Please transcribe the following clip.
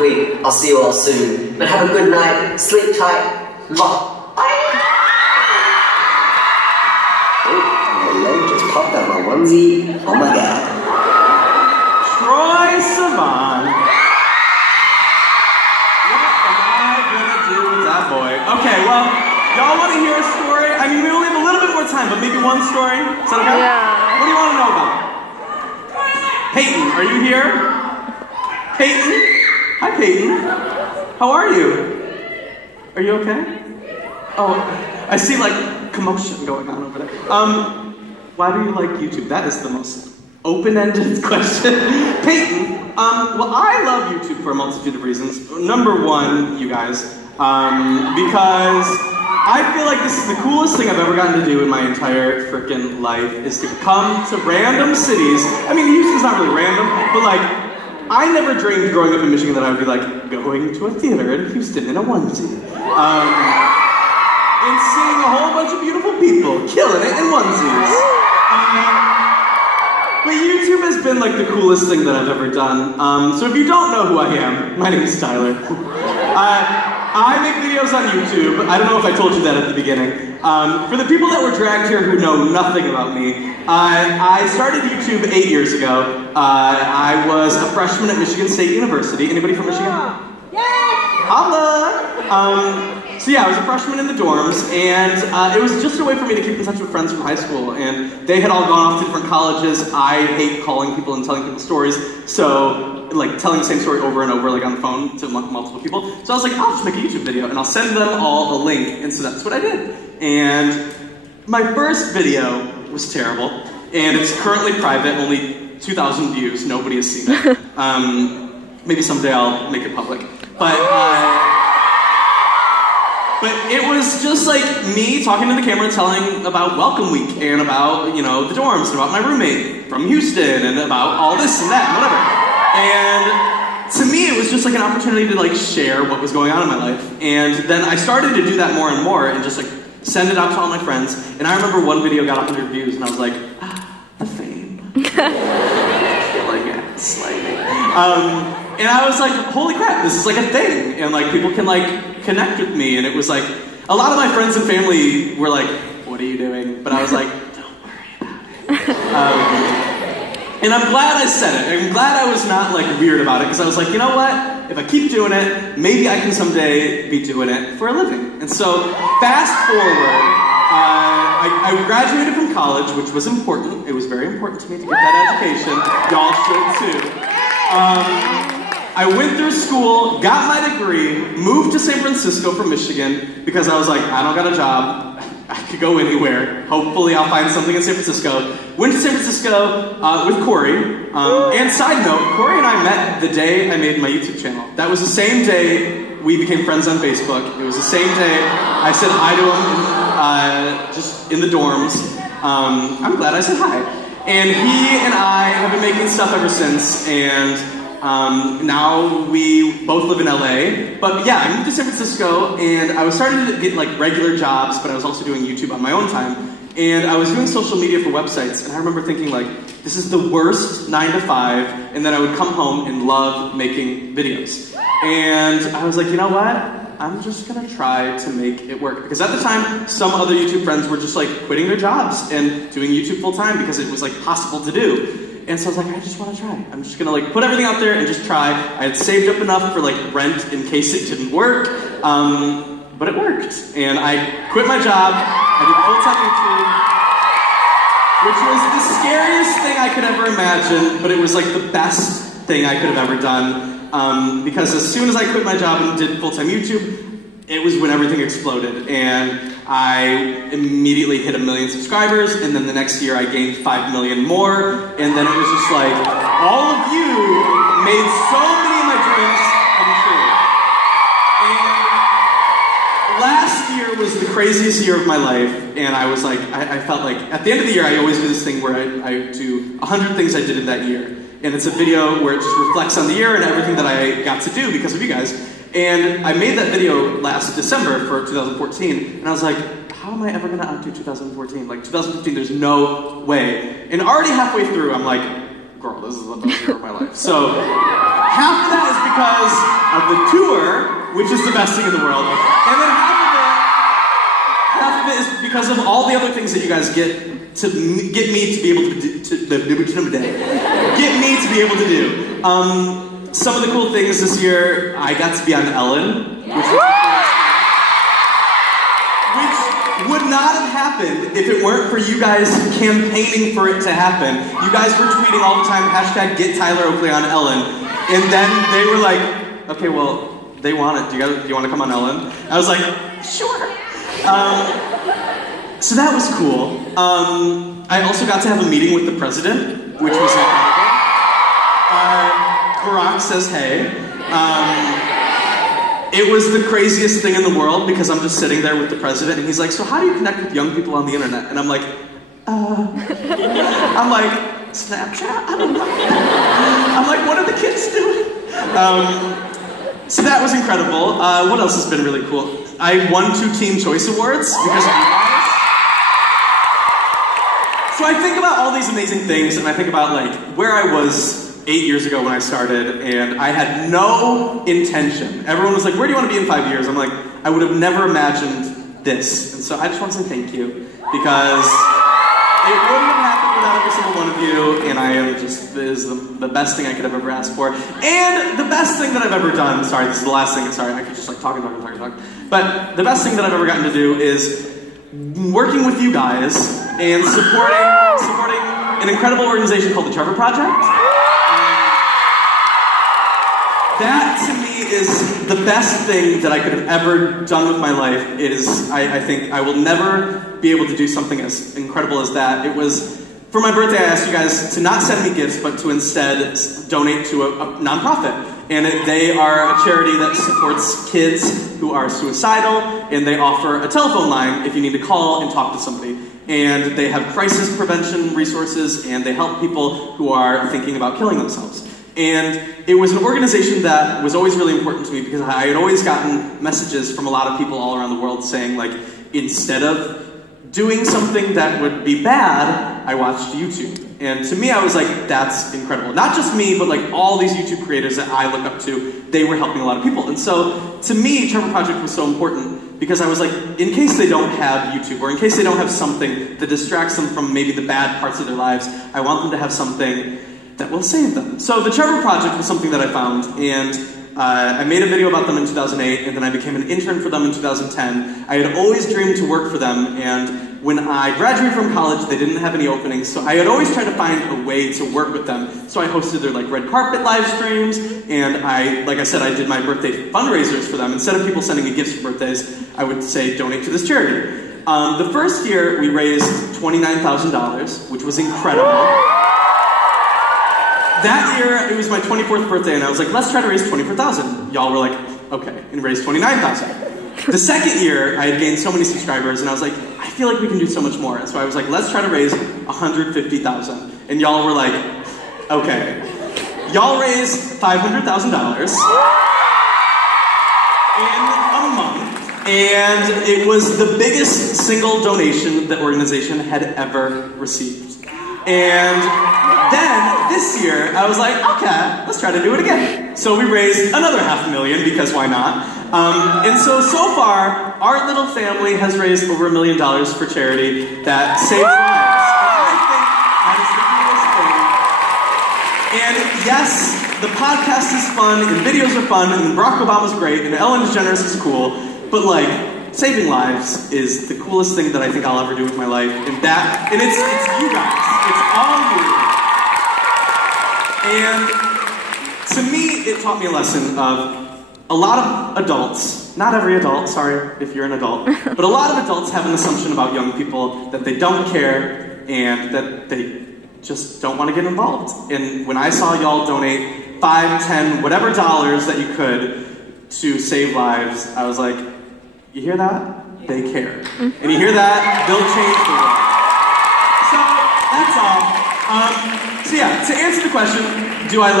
week. I'll see you all soon. But have a good night, sleep tight, Oh, my leg just popped out of my onesie. Oh my god. Troy Sivan. What am I gonna do with that boy? Okay, well, y'all want to hear a story? I mean, we only have a little bit more time, but maybe one story? Is that okay? Yeah. What do you want to know about? Peyton, are you here? Peyton? Hi, Peyton. How are you? Are you okay? Oh, I see like commotion going on over there. Why do you like YouTube? That is the most open-ended question. Peyton, well, I love YouTube for a multitude of reasons. Number one, you guys, because I feel like this is the coolest thing I've ever gotten to do in my entire frickin' life, is to come to random cities. I mean, Houston's not really random, but like, I never dreamed growing up in Michigan that I would be like going to a theater in Houston in a onesie. And seeing a whole bunch of beautiful people killing it in onesies. But YouTube has been like the coolest thing that I've ever done. So if you don't know who I am, my name is Tyler. I make videos on YouTube. I don't know if I told you that at the beginning. For the people that were dragged here who know nothing about me, I started YouTube 8 years ago. I was a freshman at Michigan State University. Anybody from Michigan? Yeah! Holla! So yeah, I was a freshman in the dorms, and it was just a way for me to keep in touch with friends from high school, and they had all gone off to different colleges. I hate calling people and telling people stories, so like telling the same story over and over like on the phone to multiple people. So I was like, I'll just make a YouTube video, and I'll send them all a link, and so that's what I did. And my first video was terrible, and it's currently private, only 2,000 views, nobody has seen it. Maybe someday I'll make it public. But it was just like me talking to the camera and telling about Welcome Week and about, you know, the dorms and about my roommate from Houston and about all this and that and whatever. And to me, it was just like an opportunity to like share what was going on in my life. And then I started to do that more and more and just like send it out to all my friends. And I remember one video got 100 views and I was like, the fame. Killing it, slightly. And I was like, holy crap, this is like a thing. And like people can like connect with me. And it was like, a lot of my friends and family were like, what are you doing? But I was like, don't worry about it. And I'm glad I said it. I'm glad I was not like weird about it. Because I was like, you know what? If I keep doing it, maybe I can someday be doing it for a living. And so fast forward, I graduated from college, which was important. It was very important to me to get that education. Y'all should too. I went through school, got my degree, moved to San Francisco from Michigan because I was like, I don't got a job. I could go anywhere. Hopefully I'll find something in San Francisco. Went to San Francisco with Corey. And side note, Corey and I met the day I made my YouTube channel. That was the same day we became friends on Facebook. It was the same day I said hi to him just in the dorms. I'm glad I said hi. And he and I have been making stuff ever since, and now we both live in LA. But yeah, I moved to San Francisco, and I was starting to get like regular jobs, but I was also doing YouTube on my own time. And I was doing social media for websites, and I remember thinking like, this is the worst 9 to 5, and then I would come home and love making videos. And I was like, you know what? I'm just gonna try to make it work. Because at the time, some other YouTube friends were just like quitting their jobs and doing YouTube full time because it was like possible to do. And so I was like, I just want to try. I'm just gonna like put everything out there and just try. I had saved up enough for like rent in case it didn't work, but it worked. And I quit my job. I did full-time YouTube, which was the scariest thing I could ever imagine, but it was like the best thing I could have ever done. Because as soon as I quit my job and did full-time YouTube, it was when everything exploded. And I immediately hit 1 million subscribers, and then the next year I gained 5 million more, and then it was just like, all of you made so many of my dreams come true. And last year was the craziest year of my life, and I was like, I felt like, at the end of the year I always do this thing where I do 100 things I did in that year. And it's a video where it just reflects on the year and everything that I got to do because of you guys. And I made that video last December for 2014, and I was like, how am I ever gonna outdo 2014? Like 2015, there's no way. And already halfway through, I'm like, girl, this is the best year of my life. So half of that is because of the tour, which is the best thing in the world, and then half of it is because of all the other things that you guys get me to be able to do. Some of the cool things this year, I got to be on Ellen, which would not have happened if it weren't for you guys campaigning for it to happen. You guys were tweeting all the time, hashtag get Tyler Oakley on Ellen, and then they were like, okay, well, they want it. Do you want to come on Ellen? I was like, sure. So that was cool. I also got to have a meeting with the president, which was incredible. Barack says hey. It was the craziest thing in the world because I'm just sitting there with the president and he's like, so how do you connect with young people on the internet? And I'm like, Snapchat? I don't know. I'm like, what are the kids doing? So that was incredible. What else has been really cool? I won 2 Teen Choice Awards because of you guys. So I think about all these amazing things and I think about like where I was 8 years ago when I started, and I had no intention. Everyone was like, where do you want to be in 5 years? I'm like, I would have never imagined this. And so I just want to say thank you, because it wouldn't have happened without every single one of you, and I am just, it is the best thing I could have ever asked for. And the best thing that I've ever done, sorry, this is the last thing, sorry, I could just like talk. But the best thing that I've ever gotten to do is working with you guys and supporting an incredible organization called the Trevor Project. That, to me, is the best thing that I could have ever done with my life. I think I will never be able to do something as incredible as that. It was, for my birthday, I asked you guys to not send me gifts, but to instead donate to a nonprofit. And they are a charity that supports kids who are suicidal, and they offer a telephone line if you need to call and talk to somebody. And they have crisis prevention resources, and they help people who are thinking about killing themselves. And it was an organization that was always really important to me because I had always gotten messages from a lot of people all around the world saying, like, instead of doing something that would be bad, I watched YouTube. And to me, I was like, that's incredible. Not just me, but like all these YouTube creators that I look up to, they were helping a lot of people. And so, to me, Trevor Project was so important because I was like, in case they don't have YouTube, or in case they don't have something that distracts them from maybe the bad parts of their lives, I want them to have something that will save them. So the Trevor Project was something that I found, and I made a video about them in 2008, and then I became an intern for them in 2010. I had always dreamed to work for them, and when I graduated from college, they didn't have any openings, so I had always tried to find a way to work with them. So I hosted their like red carpet live streams, and like I said, I did my birthday fundraisers for them. Instead of people sending me gifts for birthdays, I would say donate to this charity. The first year, we raised $29,000, which was incredible. That year, it was my 24th birthday, and I was like, let's try to raise $24,000. Y'all were like, okay, and raised $29,000. The second year, I had gained so many subscribers, and I was like, I feel like we can do so much more. And so I was like, let's try to raise $150,000. And y'all were like, okay. Y'all raised $500,000 in a month, and it was the biggest single donation the organization had ever received. And then, this year, I was like, okay, let's try to do it again. So we raised another $500,000, because why not? And so far, our little family has raised over $1 million for charity that saves lives. And I think that is the coolest thing. And yes, the podcast is fun, and videos are fun, and Barack Obama's great, and Ellen DeGeneres is cool, but like, saving lives is the coolest thing that I think I'll ever do with my life, and it's you guys. It's all you. And to me, it taught me a lesson of a lot of adults, not every adult, sorry if you're an adult, but a lot of adults have an assumption about young people that they don't care and that they just don't want to get involved. And when I saw y'all donate 5, 10, whatever dollars that you could to save lives, I was like, you hear that? They care. And you hear that? They'll change the world. So, that's all. So yeah, to answer the question, do I like